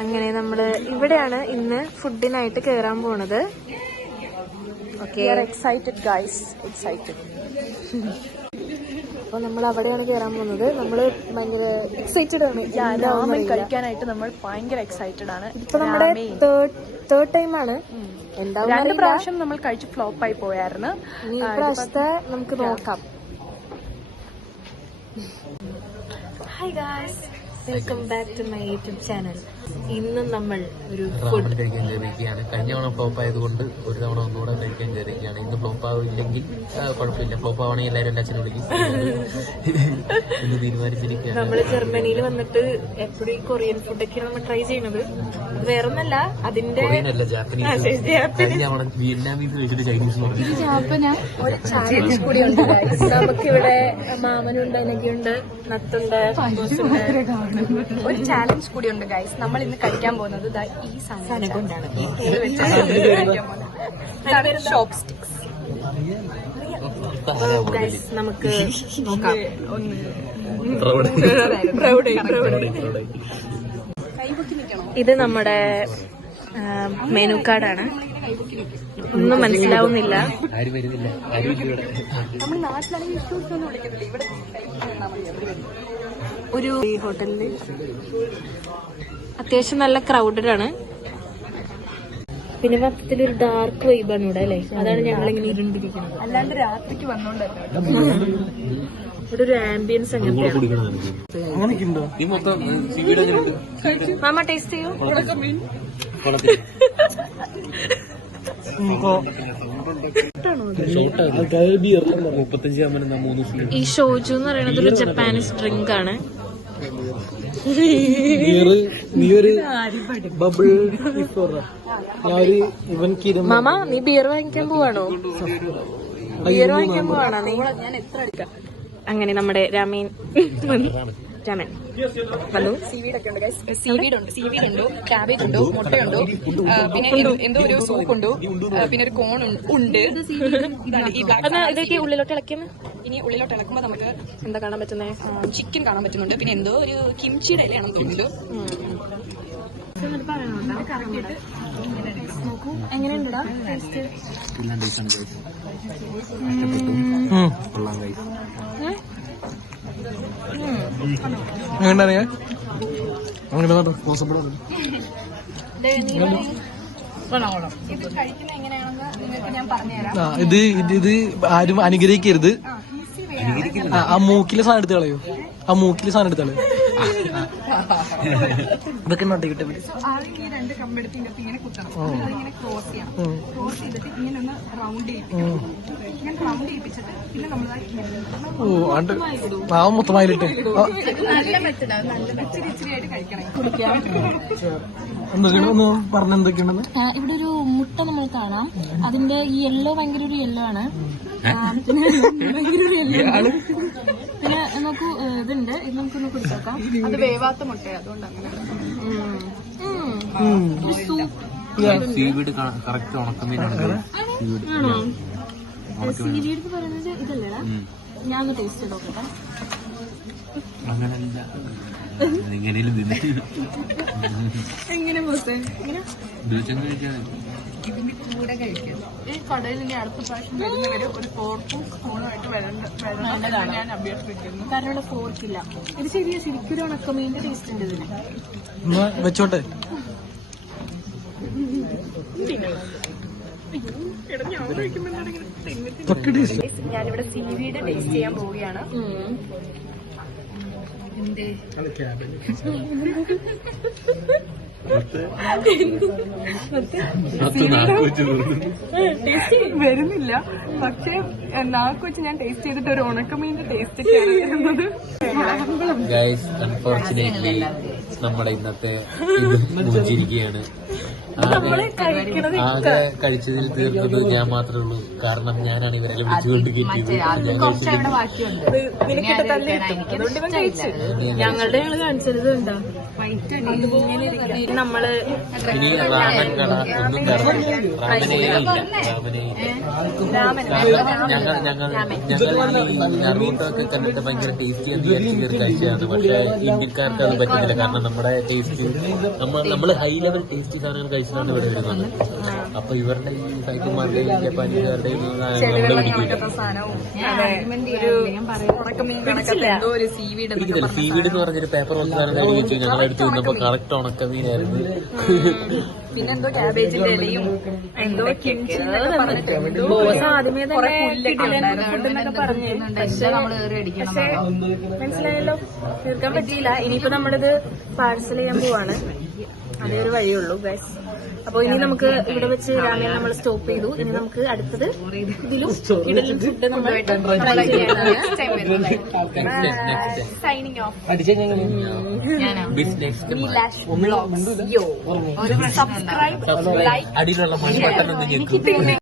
അങ്ങനെ നമ്മള് ഇവിടെയാണ് ഇന്ന് ഫുഡിനായിട്ട് കേറാൻ പോണത്. Excited guys, excited. അപ്പൊ നമ്മൾ അവിടെയാണ് കേറാൻ പോകുന്നത്. നമ്മള് ഭയങ്കര എക്സൈറ്റഡ് ആണ്. രാമൻ കഴിക്കാനായിട്ട് നമ്മൾ ഭയങ്കര എക്സൈറ്റഡ് ആണ്. ഇപ്പൊ നമ്മുടെ തേർഡ് ടൈം ആണ്. 2 പ്രാവശ്യം നമ്മൾ കഴിച്ച് ഫ്ലോപ്പായി പോയായിരുന്നു. ഈ പ്രാവശ്യത്തെ നമുക്ക് നോക്കാം. Hi guys, welcome back to my YouTube channel. ഇന്ന് നമ്മൾ ഒരു ഫുഡ് കഴിക്കാൻ കയറിയിരിക്കുകയാണ്. കഴിഞ്ഞ തവണ ഫ്ലോപ്പ് ആയതുകൊണ്ട് ഒരു തവണ ഒന്നുകൂടെ കഴിക്കാൻ കയറിയിരിക്കുകയാണ്. ഇന്ന് ഫ്ലോപ്പ് ആവില്ലെങ്കിൽ കുഴപ്പമില്ല, ഫ്ലോപ്പ് ആവണമെങ്കിൽ എല്ലാവരും എൻ്റെ അച്ഛനെ വിളിക്കും എന്ന് തീരുമാനിച്ചിരിക്കുകയാണ്. നമ്മള് ജർമ്മനിയിൽ വന്നിട്ട് എപ്പോഴും കൊറിയൻ ഫുഡൊക്കെയാണ് നമ്മൾ ട്രൈ ചെയ്യുന്നത്. വേറൊന്നല്ല, അതിന്റെ ജാപ്പനീസ്. കഴിഞ്ഞ തവണ വിയറ്റ്നാമീസ് കഴിച്ചിട്ട് ചൈനീസ് ഒരു ചാലഞ്ച് കൂടി ഉണ്ട്. നമുക്കിവിടെ മാമനുണ്ട്, എനിക്കുണ്ട്, നത്തുണ്ട്, ഒരു ചാലഞ്ച് കൂടി ഉണ്ട് ഗൈസ്. നമ്മൾ ഇന്ന് കഴിക്കാൻ പോകുന്നത് ഈ സാധനം കൊണ്ടാണ്. Shop sticks. നമുക്ക് നോക്കാം. ഇത് നമ്മുടെ മെനു കാർഡാണ്. ഒന്നും മനസ്സിലാവുന്നില്ല. ഒരു ഹോട്ടലില് അത്യാവശ്യം നല്ല ക്രൗഡഡ് ആണ്. പിന്നെ മൊത്തത്തിലൊരു ഡാർക്ക് വൈബാണ് ഇവിടെ അല്ലേ. അതാണ് ഞങ്ങളിങ്ങനെ ഇരുണ്ടിരിക്കുന്നത്. അല്ലാണ്ട് രാത്രിക്ക് വന്നോണ്ടല്ലോ. ഇവിടെ ഒരു ആംബിയൻസ് അങ്ങനത്തെയാണ്. മാമ ടേസ്റ്റ് ചെയ്യൂ. ഈ ഷോജു എന്ന് പറയുന്നത് ഒരു ജപ്പാനീസ് ഡ്രിങ്ക് ആണ്. മാമ, നീ ബിയർ വാങ്ങിക്കാൻ പോവാണോ? ബിയർ വാങ്ങിക്കാൻ പോവാണോ നീ? അങ്ങനെ നമ്മുടെ രാമൻ വന്നു. സീവീഡൊക്കെ ഉണ്ട് ഗൈസ്. സീവീഡ് ഉണ്ട്, ക്യാബേജ് ഉണ്ട്, മുട്ടയുണ്ട്, പിന്നെ എന്തോ ഒരു സൂപ്പ് ഉണ്ട്, പിന്നെ ഒരു കോൺ ഉണ്ട്. ഈ ഇതൊക്കെ ഉള്ളിലോട്ട് ഇളക്കിയെന്ന്. ഇനി ഉള്ളിലോട്ട് ഇളക്കുമ്പോൾ നമുക്ക് എന്താ കാണാൻ പറ്റുന്നത്? ചിക്കൻ കാണാൻ പറ്റുന്നുണ്ട്. പിന്നെ എന്തോ ഒരു കിംച്ചിയുടെ ഇലയാണെന്ന് തോന്നുന്നുണ്ട്. നോക്കൂ, എങ്ങനെയുണ്ടാ ടേസ്റ്റ്? ഇത് ആരും അനുഗ്രഹിക്കരുത്. ആ മൂക്കിലെ സാധനം എടുത്ത് കളയോ. ആ മൂക്കിലെ സാധനം എടുത്ത് കളയോ. ഇതൊക്കെ നോട്ടിക്കിട്ടെ. ഈ 2 കമ്പെടുത്ത് ഇങ്ങനെ കുത്തണം. ഇങ്ങനെ ക്രോസ് ചെയ്യണം. ക്രോസ് ചെയ്തിട്ട് ഇങ്ങനെ ഒന്ന് റൗണ്ട് ചെയ്യിപ്പിക്കണം. ഇങ്ങനെ റൗണ്ട് ചെയ്യിപ്പിച്ചിട്ട് പിന്നെ നമ്മൾ മൊത്തമായിട്ട് നല്ല മെച്ചതാണ്. നല്ല ഇച്ചിരി ഇച്ചിരിയായിട്ട് കഴിക്കണം. എന്തൊക്കെയാണ് ഒന്ന് പറഞ്ഞ എന്തൊക്കെയാണെന്ന്. ഇവിടെ ഒരു മുട്ട നമ്മൾ കാണാം. അതിന്റെ ഈ യെല്ലോ ഭയങ്കര ഒരു യെല്ലോ ആണ്. പിന്നെ ഭയങ്കര ഒരു യെല്ലോ ആണ്. പിന്നെ നമുക്ക് ഇതുണ്ട്, ഇത് നമുക്കൊന്ന് കുടിച്ചേക്കാം. അത് വേവാത്ത മുട്ടയാണ്, അതുകൊണ്ടാണ്. Seaweed correct ഉണക്കുന്നതിനാണ്. സീവീഡ് പറയുന്നത് ഇതല്ലേടാ? ഞാനൊന്ന് ടേസ്റ്റ് ചെയ്ത് നോക്കട്ടെ. അങ്ങനല്ല, എങ്ങനെയും എങ്ങനെ ഇതിന്റെ കൂടെ കഴിക്കാം. ഈ കടയിൽ ഇനി അടുത്ത പ്രാവശ്യം വരുന്നവര് ഒരു ഫോർക്കും സ്പൂണുമായിട്ട് വരണം ഞാൻ അഭ്യർത്ഥിക്കുന്നു. കാരണം ഇവിടെ ഫോർക്കില്ല. ഇത് ശരിക്കും ഒരു ഉണക്കമീന്റെ ടേസ്റ്റ് ഉണ്ട് ഇതിന്. വെച്ചോട്ടെ. ഞാനിവിടെ സീവീഡ് ടേസ്റ്റ് ചെയ്യാൻ പോവുകയാണ്. വരുന്നില്ല, പക്ഷെ നാക്ക് വെച്ച് ഞാൻ ടേസ്റ്റ് ചെയ്തിട്ട് ഒരു ഉണക്കമീന്റെ ടേസ്റ്റ് ഒക്കെയാണ് വരുന്നത്. ഗൈസ്, അൺഫോർച്ചുനേറ്റ്ലി നമ്മുടെ ഇന്നത്തെ ഇത് മുറിച്ചിരിക്കുകയാണ്. നമ്മള് കഴിക്കണത് ആകെ കഴിച്ചതിൽ തീർന്നത് ഞാൻ മാത്രമേ ഉള്ളൂ. കാരണം ഞാനാണ് ഇവരെല്ലാം വിളിച്ചുകൊണ്ട് കിട്ടിയത്. ഞാൻ കഴിച്ചിട്ട് നിനക്കിട്ട് തന്നെ അതുകൊണ്ട് ഇവൻ കഴിച്ചു. ഞങ്ങളുടെ ഞങ്ങള് കാണിച്ചത് എന്താ നമ്മള് ഇനി റാമൻ കട ഒന്നും കയറുന്നില്ല. റാമനേ ഇല്ല. ഞങ്ങൾ ഈ നറൂട്ടൊക്കെ കണ്ടിട്ട് ഭയങ്കര ടേസ്റ്റി എന്ന് വിചാരിച്ച് കഴിച്ചതാണ്. പക്ഷെ ഇന്ത്യക്കാർക്ക് അത് പറ്റുന്നില്ല. കാരണം നമ്മുടെ ടേസ്റ്റ് നമ്മള് ഹൈ ലെവൽ ടേസ്റ്റി സാധനങ്ങൾ കഴിച്ചിട്ടാണ് ഇവിടെ വരുന്നത്. അപ്പൊ ഇവരുടെ ഈ സൈക്കുമാരുടെയും ജപ്പാനീസുകാരുടെയും നമ്മളെ പിടിക്കില്ല. സീവീഡ് എന്ന് പറഞ്ഞൊരു പേപ്പർ പോലത്തെ സാധനം കരുതി വെച്ചു. ഞങ്ങളെടുത്ത് വന്നപ്പോ കറക്റ്റ് ഉണക്കമീനായിരുന്നു. പിന്നെന്തോ ക്യാബേജിന്റെ ഇലയും എന്തോ ആദ്യമേ തന്നെ ഫുഡെന്നൊക്കെ പറഞ്ഞു. പക്ഷെ മനസ്സിലായല്ലോ, തീർക്കാൻ പറ്റിയില്ല. ഇനിയിപ്പോ നമ്മളിത് പാഴ്സൽ ചെയ്യാൻ പോവാണ്. അതേ ഒരു വഴിയുള്ളൂ ഗൈസ്. അപ്പൊ ഇനി നമുക്ക് ഇവിടെ വെച്ച് രാമയെ നമ്മൾ സ്റ്റോപ്പ് ചെയ്തു. ഇനി നമുക്ക് അടുത്തത് ഇതിലും ഇടലും ഫുഡ് നമ്മൾ സൈനിങ് ഓഫ്. സബ്സ്ക്രൈബ്, ലൈക്ക്, അടിയിലുള്ള മണി ബട്ടൺ ഒന്ന് ഞെക്കും.